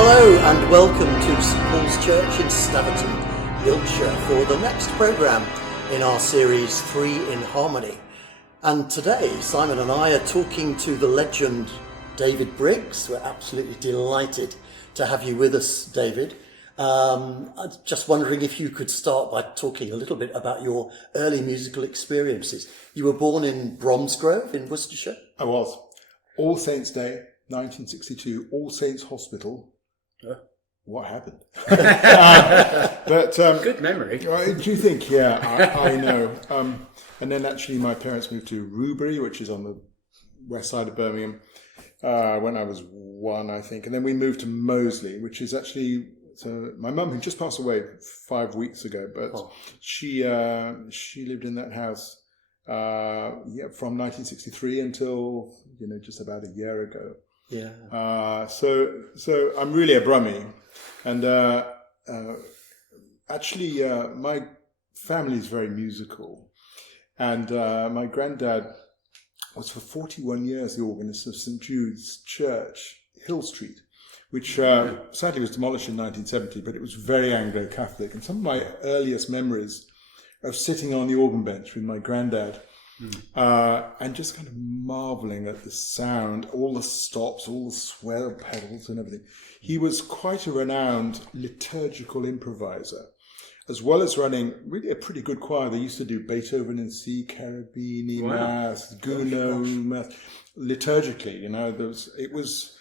Hello and welcome to St Paul's Church in Staverton, Wiltshire, for the next programme in our series 3 in Harmony. And today Simon and I are talking to the legend David Briggs. We're absolutely delighted to have you with us, David. I'm just wondering if you could start by talking a little bit about your early musical experiences. You were born in Bromsgrove in Worcestershire? I was. All Saints' Day, 1962, All Saints Hospital. What happened? Good memory. Do you think? Yeah, I know. And then actually my parents moved to Rubery, which is on the west side of Birmingham, when I was 1, I think. And then we moved to Moseley, which is actually... So my mum, who just passed away 5 weeks ago, but she lived in that house from 1963 until just about a year ago. Yeah. So I'm really a Brummie, and actually my family is very musical, and my granddad was for 41 years the organist of St Jude's Church, Hill Street, which sadly was demolished in 1970, but it was very Anglo-Catholic. And some of my earliest memories of sitting on the organ bench with my granddad and just kind of marvelling at the sound, all the stops, all the swell pedals and everything. He was quite a renowned liturgical improviser, as well as running really a pretty good choir. They used to do Beethoven and C. Cherubini Mass, Gounod Mass, liturgically, it was...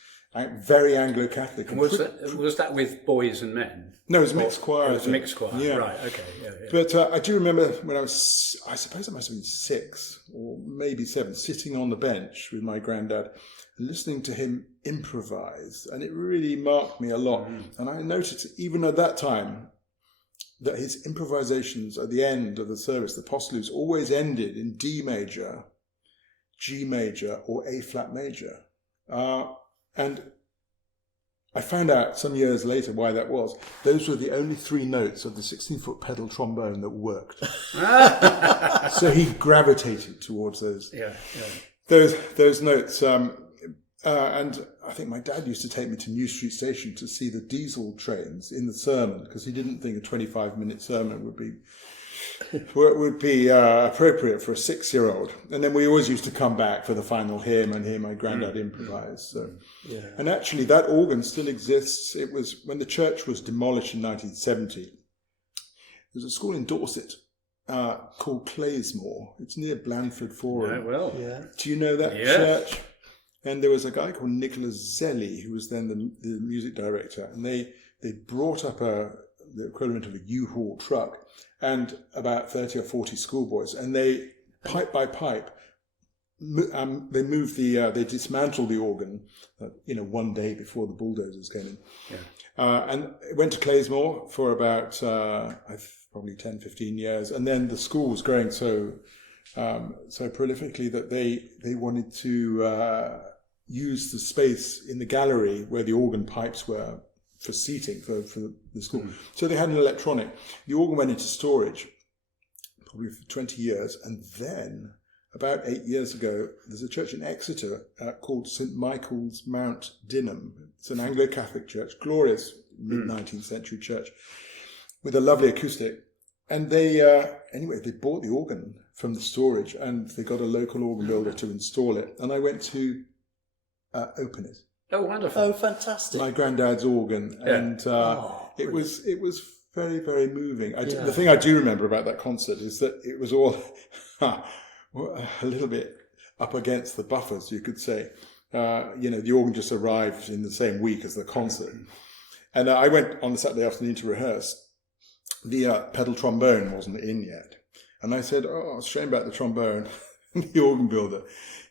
very Anglo-Catholic. And was that with boys and men? No, it was mixed choir. It was a mixed choir, yeah. Right, okay. Yeah. But I do remember when I suppose I must have been 6 or maybe 7, sitting on the bench with my granddad, listening to him improvise. And it really marked me a lot. And I noticed even at that time that his improvisations at the end of the service, the postludes, always ended in D major, G major, or A flat major. And I found out some years later why that was. Those were the only 3 notes of the 16-foot pedal trombone that worked. So he gravitated towards those those notes. And I think my dad used to take me to New Street Station to see the diesel trains in the sermon, because he didn't think a 25-minute sermon would be appropriate for a 6-year-old. And then we always used to come back for the final hymn and hear my granddad improvise. So, and actually that organ still exists. It was when the church was demolished in 1970. There's a school in Dorset called Claysmore. It's near Blandford Forum. Do you know that church? And there was a guy called Nicholas Zelli, who was then the music director, and they brought up the equivalent of a U-Haul truck, and about 30 or 40 schoolboys, and they, pipe by pipe, they dismantled the organ, one day before the bulldozers came in. And it went to Claysmore for about, probably 10, 15 years, and then the school was growing so prolifically that they wanted to use the space in the gallery where the organ pipes were for seating for the school. So they had an electronic. The organ went into storage probably for 20 years, and then about 8 years ago, there's a church in Exeter called St Michael's Mount Dinham. It's an Anglo-Catholic church, glorious mid-19th century church with a lovely acoustic. And they bought the organ from the storage, and they got a local organ builder to install it. And I went to open it. Oh, wonderful! Oh, fantastic! My granddad's organ, and it was very, very moving. The thing I do remember about that concert is that it was all a little bit up against the buffers, you could say. The organ just arrived in the same week as the concert, and I went on the Saturday afternoon to rehearse. The pedal trombone wasn't in yet, and I said, "Oh, it's a shame about the trombone." The organ builder,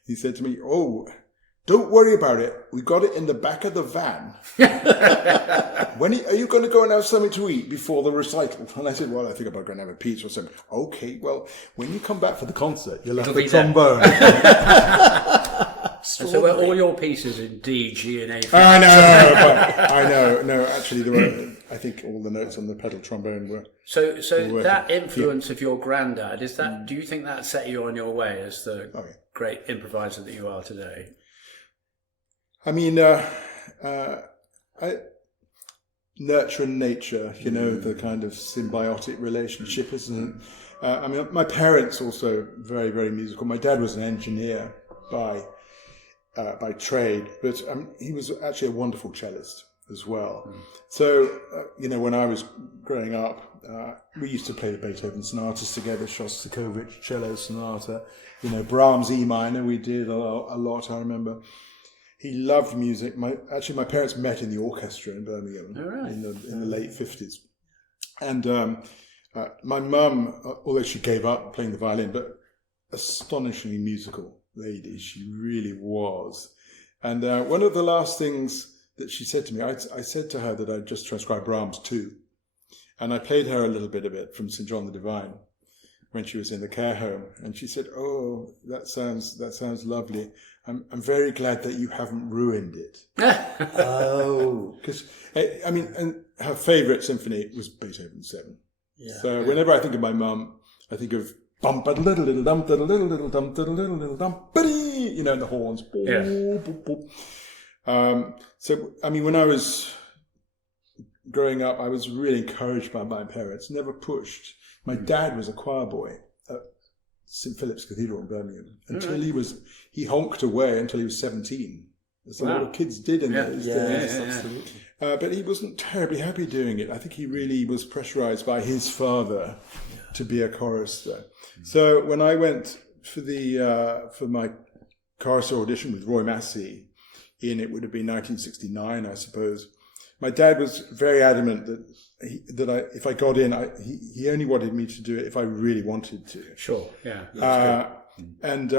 he said to me, "Oh, don't worry about it. We got it in the back of the van. When are you going to go and have something to eat before the recital?" And I said, "Well, I think I'm going to have a pizza or something." "Okay, well, when you come back for the concert, you'll have the trombone." So were all your pieces in D, G, and A? I know. No, actually, there were. I think all the notes on the pedal trombone were. So that influence of your granddad, is that? Do you think that set you on your way as the great improviser that you are today? I mean, nurture and nature, the kind of symbiotic relationship, isn't it? I mean, my parents also very, very musical. My dad was an engineer by trade, but he was actually a wonderful cellist as well. So, when I was growing up, we used to play the Beethoven sonatas together, Shostakovich cello sonata, Brahms E minor, we did a lot, I remember. He loved music. My parents met in the orchestra in Birmingham in the late 50s. And my mum, although she gave up playing the violin, but astonishingly musical lady, she really was. And one of the last things that she said to me, I said to her that I'd just transcribed Brahms 2. And I played her a little bit of it from St. John the Divine when she was in the care home. And she said, "Oh, that sounds lovely. I'm very glad that you haven't ruined it." Oh. Because, and her favourite symphony was Beethoven 7. Yeah. So whenever I think of my mum, I think of bum ba little little dum da little little dum da little little dum ba-dee, and the horns. Yeah. Boop, boop. So, when I was growing up, I was really encouraged by my parents, never pushed. My dad was a choir boy at St. Philip's Cathedral in Birmingham until he honked away until he was 17. As a lot of kids did in those days. Absolutely. But he wasn't terribly happy doing it. I think he really was pressurized by his father to be a chorister. So when I went for my chorister audition with Roy Massey, it would have been 1969, I suppose. My dad was very adamant that if I got in, he only wanted me to do it if I really wanted to. Sure, yeah. And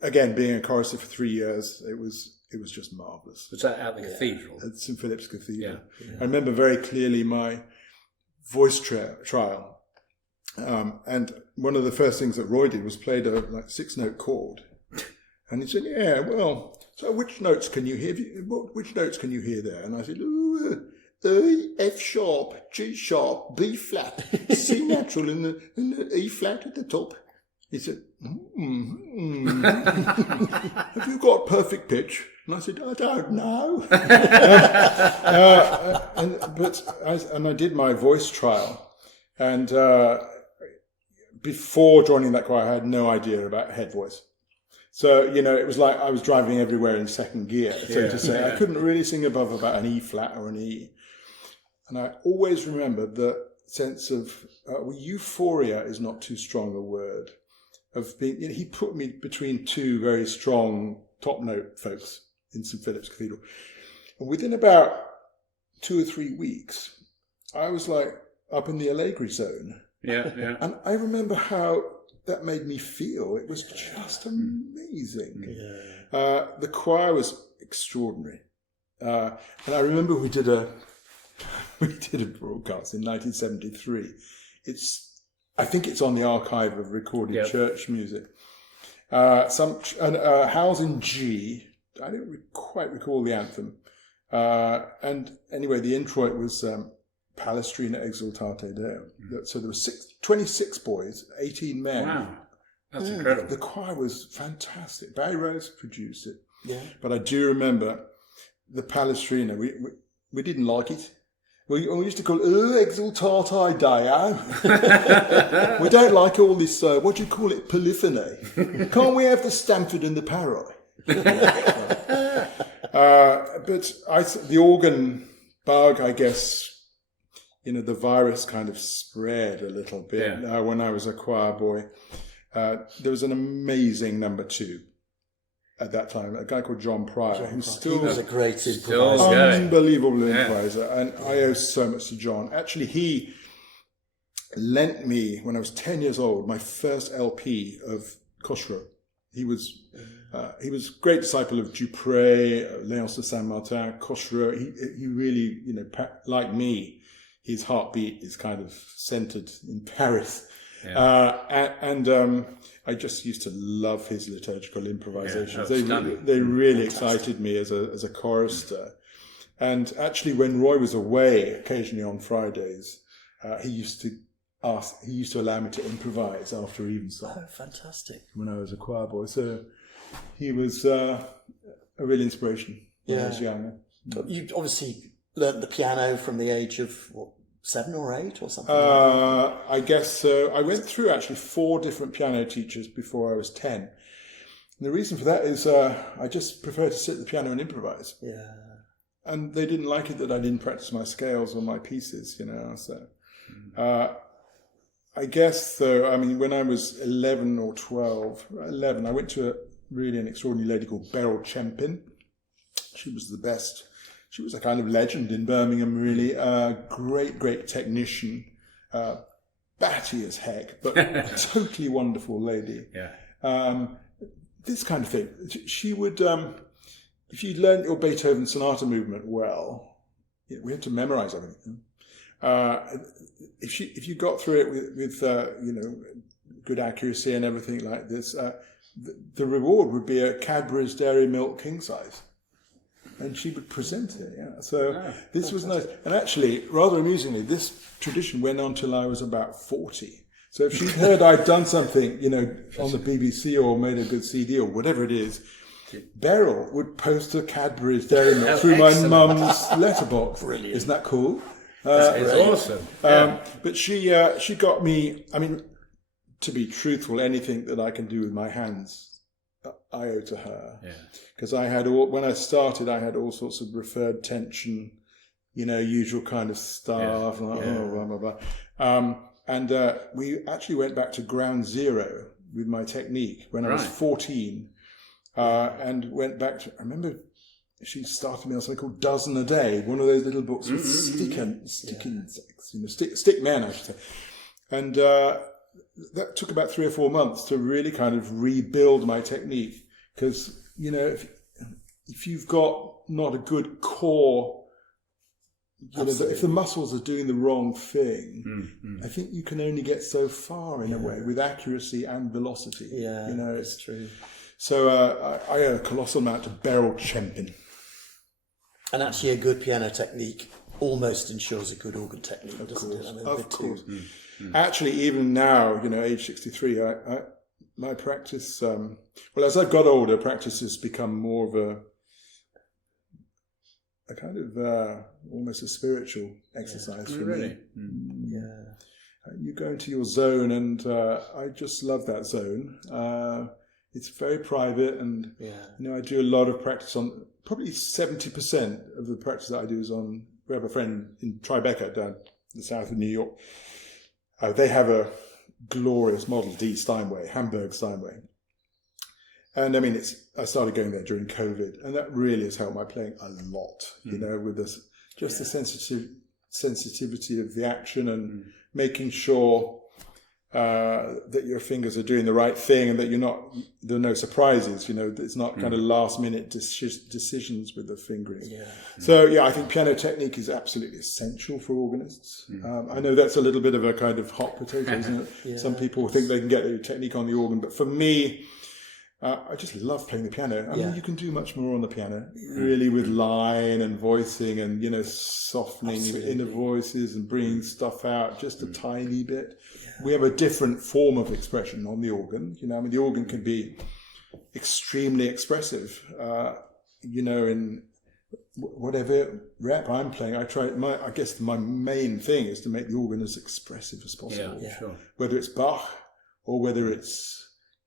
again, being a chorister for 3 years, it was just marvellous. Was that at the cathedral? At St. Philip's Cathedral. Yeah. I remember very clearly my voice trial. And one of the first things that Roy did was played a 6-note chord. And he said, "Yeah, well, so which notes can you hear? Which notes can you hear there?" And I said, "E, F sharp, G sharp, B flat, C natural, and the E flat at the top." He said, "Have you got perfect pitch?" And I said, "I don't know." And I did my voice trial, and before joining that choir, I had no idea about head voice. So, it was like I was driving everywhere in second gear, so to say. I couldn't really sing above about an E flat or an E. And I always remember the sense of euphoria is not too strong a word. Of being, he put me between two very strong top note folks in St. Philip's Cathedral. And within about 2 or 3 weeks, I was like up in the Allegri zone. Yeah. And I remember how that made me feel. It was just amazing. Yeah. The choir was extraordinary. And I remember we did a broadcast in 1973. I think it's on the archive of recorded church music. Howls in G. I don't quite recall the anthem. And anyway, the introit was Palestrina Exultate Deum. So there were 26 boys, 18 men. Wow, that's incredible. The choir was fantastic. Barry Rose produced it. Yeah. But I do remember the Palestrina. We didn't like it. We used to call it Exultate Deo. We don't like all this, what do you call it, polyphony. Can't we have the Stamford and the Parrot? But the organ bug, I guess, the virus kind of spread a little bit when I was a choir boy. There was an amazing number 2 at that time, a guy called John Pryor, who's still... He was a great improviser. Unbelievable improviser. And I owe so much to John. Actually, he lent me, when I was 10 years old, my first LP of Chorister. He was a great disciple of Dupré, Léonce de Saint-Martin, Chorister. He really, like me, his heartbeat is kind of centered in Paris. I just used to love his liturgical improvisations. They really excited me as a chorister. And actually, when Roy was away, occasionally on Fridays, he used to allow me to improvise after evensong. Oh, fantastic! When I was a choir boy, so he was a real inspiration when I was young. You obviously learnt the piano from the age of, what, 7 or 8 or something like that? I guess so. I went through actually 4 different piano teachers before I was 10. And the reason for that is I just prefer to sit at the piano and improvise. Yeah. And they didn't like it that I didn't practice my scales or my pieces, So I guess, though, I mean, when I was 11 or 11, I went to an extraordinary lady called Beryl Chempin. She was the best. She was a kind of legend in Birmingham, really. Great technician. Batty as heck, but totally wonderful lady. Yeah. This kind of thing. She would, if you learned your Beethoven sonata movement well, we had to memorize everything. If you got through it with good accuracy and everything like this, the reward would be a Cadbury's Dairy Milk king size. And she would present it, So this was nice. And actually, rather amusingly, this tradition went on till I was about 40. So if she'd heard I'd done something, on the BBC or made a good CD or whatever it is, Beryl would post a Cadbury's Dairy Milk through my mum's letterbox. Brilliant. Isn't that cool? It's awesome. But she got me, I mean, to be truthful, anything that I can do with my hands, I owe to her. Because when I started, I had all sorts of referred tension, usual kind of stuff, blah, blah, blah. And we actually went back to ground zero with my technique when I was 14, and went back to, I remember she started me on something called Dozen a Day, one of those little books with stick insects, stick men, I should say. And that took about 3 or 4 months to really kind of rebuild my technique. Because, if you've got not a good core, if the muscles are doing the wrong thing, I think you can only get so far in a way with accuracy and velocity. Yeah, it's true. So I owe a colossal amount to Beryl Chempin. And actually, a good piano technique almost ensures a good organ technique, doesn't it? I mean, of course. Actually, even now, age 63, my practice, as I've got older, practice has become more of a kind of almost a spiritual exercise for me. You go into your zone, and I just love that zone. It's very private, and I do a lot of practice on, probably 70% of the practice that I do is on, we have a friend in Tribeca down in the south of New York. They have a glorious Model D Steinway, Hamburg Steinway. And I mean, I started going there during COVID, and that really has helped my playing a lot, with this, just the sensitivity of the action and making sure that your fingers are doing the right thing and that there are no surprises, it's not kind of last minute decisions with the fingering. So I think piano technique is absolutely essential for organists. I know that's a little bit of a kind of hot potato, isn't it? Some people think they can get their technique on the organ, but for me, I just love playing the piano. I mean, you can do much more on the piano, really, with line and voicing and, softening inner voices and bringing stuff out just a tiny bit. We have a different form of expression on the organ. The organ can be extremely expressive, in whatever rep I'm playing. I guess my main thing is to make the organ as expressive as possible. Whether it's Bach or whether it's,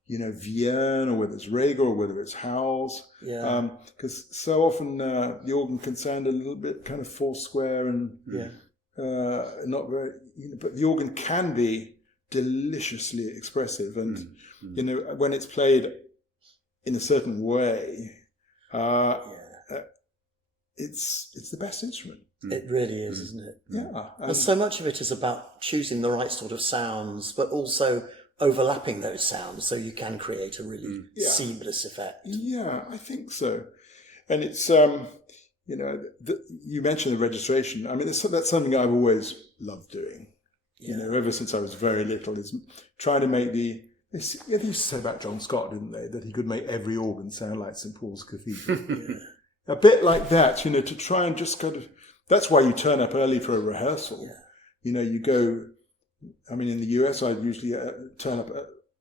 Vierne, or whether it's Rega, or whether it's Howells. Because so often the organ can sound a little bit kind of four-square and not very, but the organ can be deliciously expressive. And, when it's played in a certain way, it's the best instrument. It really is, isn't it? And so much of it is about choosing the right sort of sounds, but also overlapping those sounds so you can create a really seamless effect. Yeah, I think so. And it's, you mentioned the registration. I mean, that's something I've always loved doing. Ever since I was very little, is trying to make they used to say about John Scott, didn't they, that he could make every organ sound like St. Paul's Cathedral. A bit like that, to try and just kind of, that's why you turn up early for a rehearsal. You go, I mean, in the US, I'd usually turn up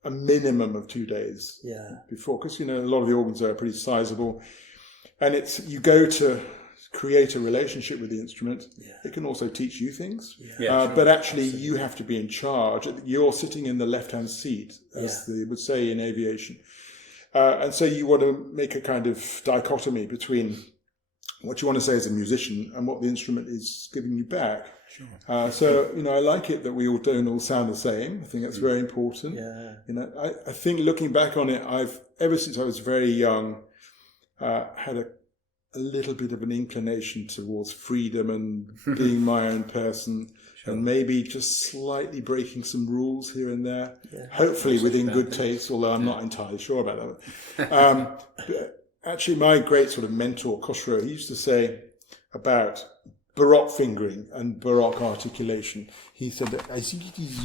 a minimum of 2 days before, because, a lot of the organs are pretty sizable. And you go to create a relationship with the instrument. Yeah. It can also teach you things. Yeah, sure. But actually, you have to be in charge. You're sitting in the left-hand seat, as they would say in aviation. And so you want to make a kind of dichotomy between what you want to say as a musician and what the instrument is giving you back. Sure. So, I like it that we all don't all sound the same. I think that's very important. Yeah. I think looking back on it, ever since I was very young, had a little bit of an inclination towards freedom and being my own person. Sure. And maybe just slightly breaking some rules here and there, hopefully within good taste, although I'm not entirely sure about that. But actually, my great sort of mentor, Chorister, he used to say about Baroque fingering and Baroque articulation. He said that I think it is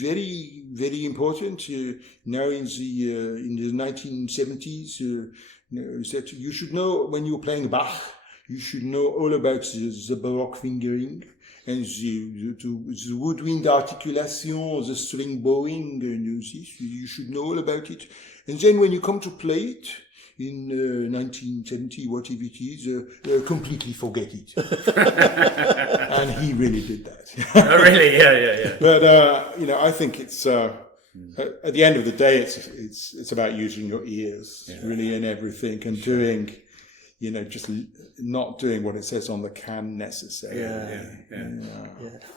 very, very important now in the 1970s. That you should know when you're playing Bach, you should know all about the Baroque fingering and the woodwind articulation, the string bowing, you should know all about it. And then when you come to play it in 1970, whatever it is, completely forget it. And he really did that. Oh, really? Yeah. But I think it's at the end of the day, it's about using your ears really in everything and doing. Just not doing what it says on the can necessarily. Yeah.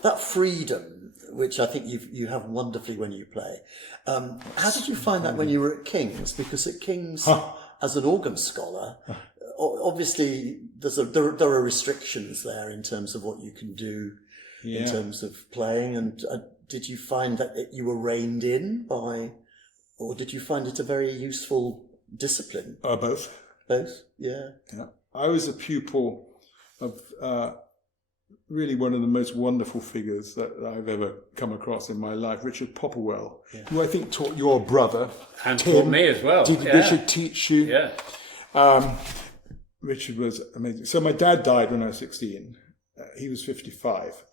That freedom, which I think you have wonderfully when you play. How did you find that when you were at King's? Because at King's, as an organ scholar, obviously there are restrictions there in terms of what you can do in terms of playing. And did you find that you were reined in by, or did you find it a very useful discipline? Both. Both, yeah. I was a pupil of really one of the most wonderful figures that I've ever come across in my life, Richard Popplewell, who I think taught your brother. And Tim. taught me as well. Did Richard teach you? Yeah. Richard was amazing. So my dad died when I was 16. He was 55.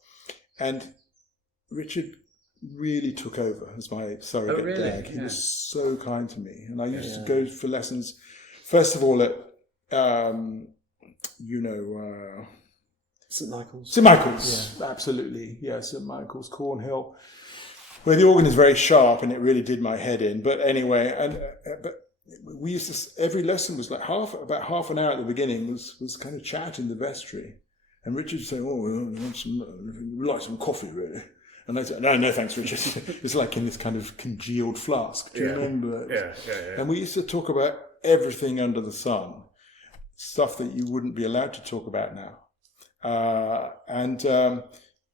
And Richard really took over as my surrogate dad. He was so kind to me. And I used to go for lessons. First of all, at, St Michael's. St Michael's, absolutely. Yeah, St Michael's, Cornhill, where the organ is very sharp and it really did my head in. But anyway, but we used to, every lesson was like about half an hour at the beginning was kind of chat in the vestry. And Richard would say, we'd like some coffee, really. And I said, no, thanks, Richard. It's like in this kind of congealed flask. Do you remember that? Yeah. And we used to talk about everything under the sun, stuff that you wouldn't be allowed to talk about now.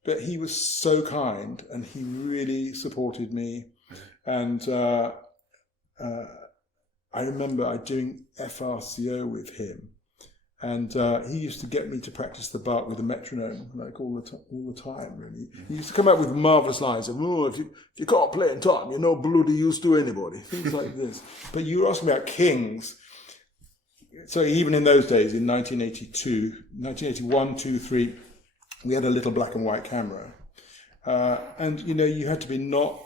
But he was so kind and he really supported me. And I remember doing FRCO with him. And he used to get me to practice the Bach with a metronome, like all the time, really. He used to come out with marvellous lines of, if you can't play in time, you're no bloody use to anybody. Things like this. But you were asking about King's. So even in those days, in 1981, 2, 3, we had a little black and white camera. And, you had to be not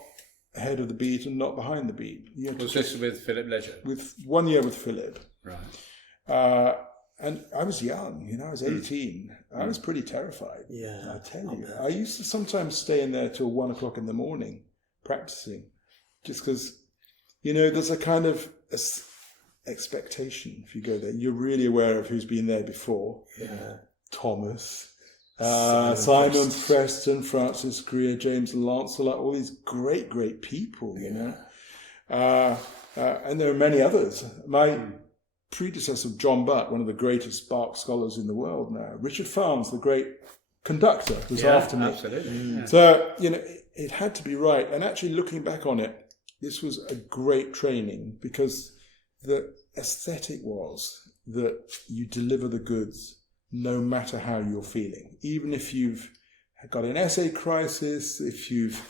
ahead of the beat and not behind the beat. Was this with Philip Ledger? With 1 year with Philip. Right. And I was young, I was 18. I was pretty terrified. Yeah, I tell you. I used to sometimes stay in there till 1 o'clock in the morning practicing. Just because, there's a kind of expectation if you go there. You're really aware of who's been there before. Yeah. Thomas, Simon Preston, Francis Greer, James Lancelot, all these great, great people, and there are many others. My predecessor, John Butt, one of the greatest Bach scholars in the world now. Richard Farnes, the great conductor, was after me. Absolutely. Yeah. So, it had to be right. And actually looking back on it, this was a great training because the aesthetic was that you deliver the goods no matter how you're feeling. Even if you've got an essay crisis, if you've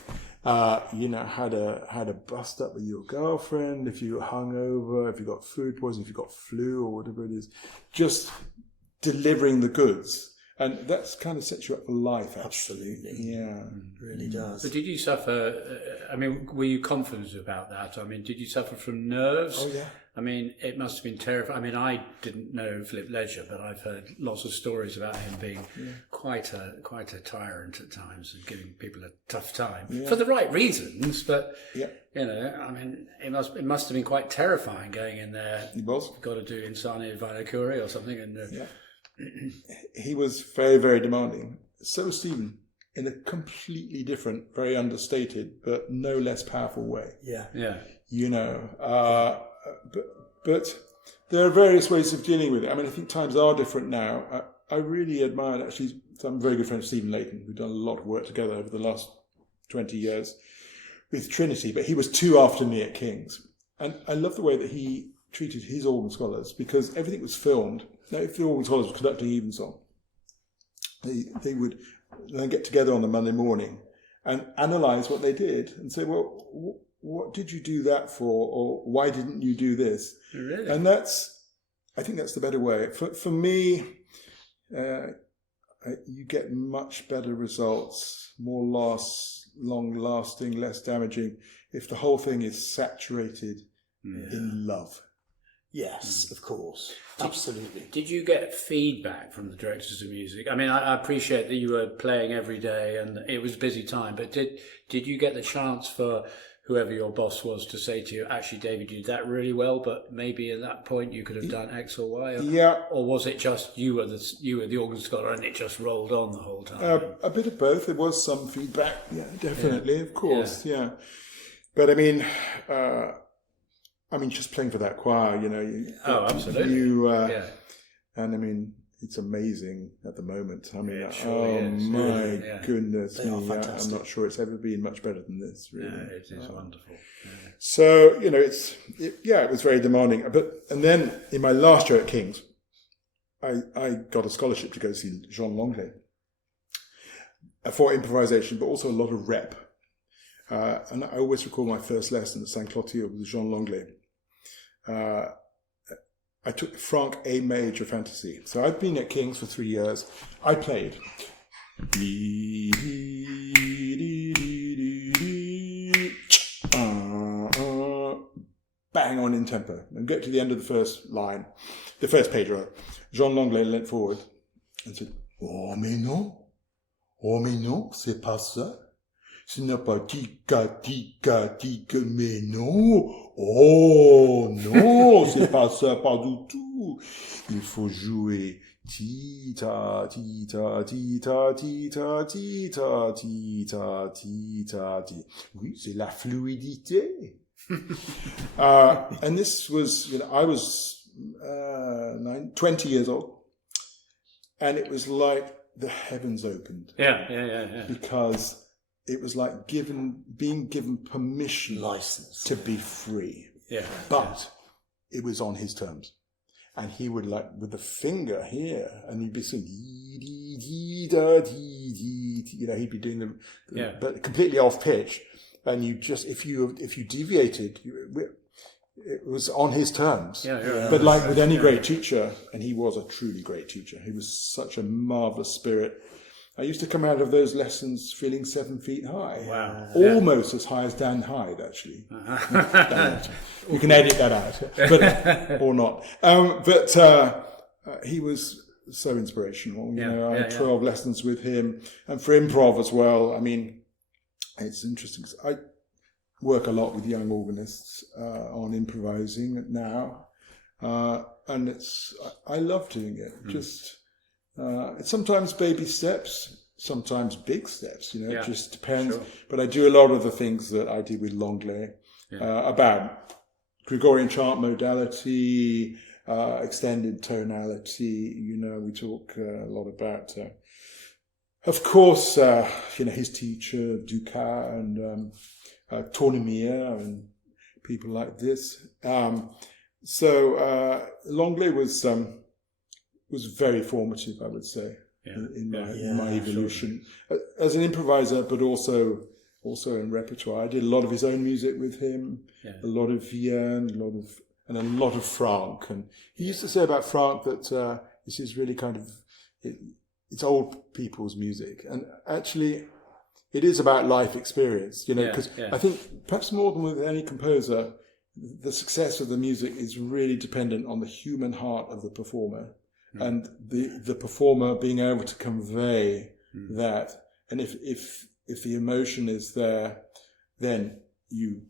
had a bust up with your girlfriend, if you're hungover, if you've got food poisoning, if you've got flu or whatever it is, just delivering the goods. And that's kind of sets you up for life, actually. Absolutely. Yeah. It really does. But did you suffer, were you confident about that? Did you suffer from nerves? Oh, yeah. I mean, it must have been terrifying. I mean, I didn't know Philip Ledger, but I've heard lots of stories about him being quite a tyrant at times and giving people a tough time for the right reasons. But you know, I mean, it must have been quite terrifying going in there. He was. You've got to do Insani Vina Curie or something, and he was very, very demanding. So was Stephen, in a completely different, very understated, but no less powerful way. Yeah. You know. But there are various ways of dealing with it. I mean, I think times are different now. I really admired, actually, some very good friend, Stephen Layton. We've done a lot of work together over the last 20 years with Trinity, but he was 2 after me at King's. And I love the way that he treated his organ scholars, because everything was filmed. Now, if the organ scholars were conducting evensong, they would then get together on the Monday morning and analyse what they did and say, well, what did you do that for, or why didn't you do this? Really? And I think that's the better way. For me, you get much better results, more long-lasting, less damaging, if the whole thing is saturated in love. Yes, of course. Absolutely. Did you get feedback from the directors of music? I mean, I appreciate that you were playing every day and it was a busy time, but did you get the chance for whoever your boss was to say to you, actually, David, you did that really well, but maybe at that point you could have done X or Y? Or was it just you were the organ scholar and it just rolled on the whole time? A bit of both. There was some feedback, definitely, of course, But I mean, just playing for that choir, you know. Absolutely. And I mean, it's amazing at the moment. I mean, my goodness me, I'm not sure it's ever been much better than this, really. Yeah, it is wonderful. Yeah. So, you know, it was very demanding. And then in my last year at King's, I got a scholarship to go see Jean Langlais for improvisation, but also a lot of rep. And I always recall my first lesson at St. Clotilde with Jean Langlais. I took Franck A major fantasy. So I'd been at King's for 3 years. I played. Bang on in tempo. And get to the end of the first line, the first page, rather. Jean Langlais leant forward and said, Oh mais non, c'est pas ça. Ce n'est pas tika, mais non. Oh, non, c'est pas ça, pas du tout. Il faut jouer tita, tita, tita, tita, tita, tita, tita, tita. Oui, c'est la fluidité. And this was, you know, I was 20 years old. And it was like the heavens opened. Yeah. Because it was like being given permission, license to be free. Yeah. But it was on his terms. And he would, like, with the finger here, and he'd be singing, you know, he'd be doing but completely off pitch. And you just, if you deviated, it was on his terms. But like with any great teacher, and he was a truly great teacher, he was such a marvelous spirit. I used to come out of those lessons feeling 7 feet high. Wow. Almost as high as Dan Hyde, actually. You can edit that out, but or not. He was so inspirational. You know, I had 12 lessons with him. And for improv as well, I mean, it's interesting. 'Cause I work a lot with young organists on improvising now. And I love doing it. Just... it's sometimes baby steps, sometimes big steps, you know, it just depends. Sure. But I do a lot of the things that I did with Langlais about Gregorian chant modality, extended tonality. You know, we talk a lot about, of course, you know, his teacher, Ducat and Tournemire and people like this. So Langlais was very formative, I would say, in my evolution as an improviser, but also in repertoire. I did a lot of his own music with him, a lot of Vienne, a lot of Franck. And he used to say about Franck that this is really kind of it's old people's music, and actually it is about life experience, you know. Because I think perhaps more than with any composer, the success of the music is really dependent on the human heart of the performer, and the performer being able to convey that. And if the emotion is there, then you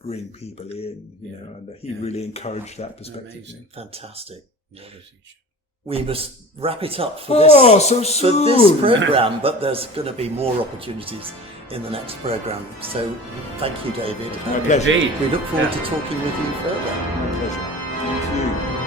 bring people in, you know, and he really encouraged that perspective. Amazing. Fantastic. What a teacher. We must wrap it up for this program, but there's going to be more opportunities in the next program. So thank you, David. My pleasure. Indeed. We look forward to talking with you further. My pleasure. Thank you.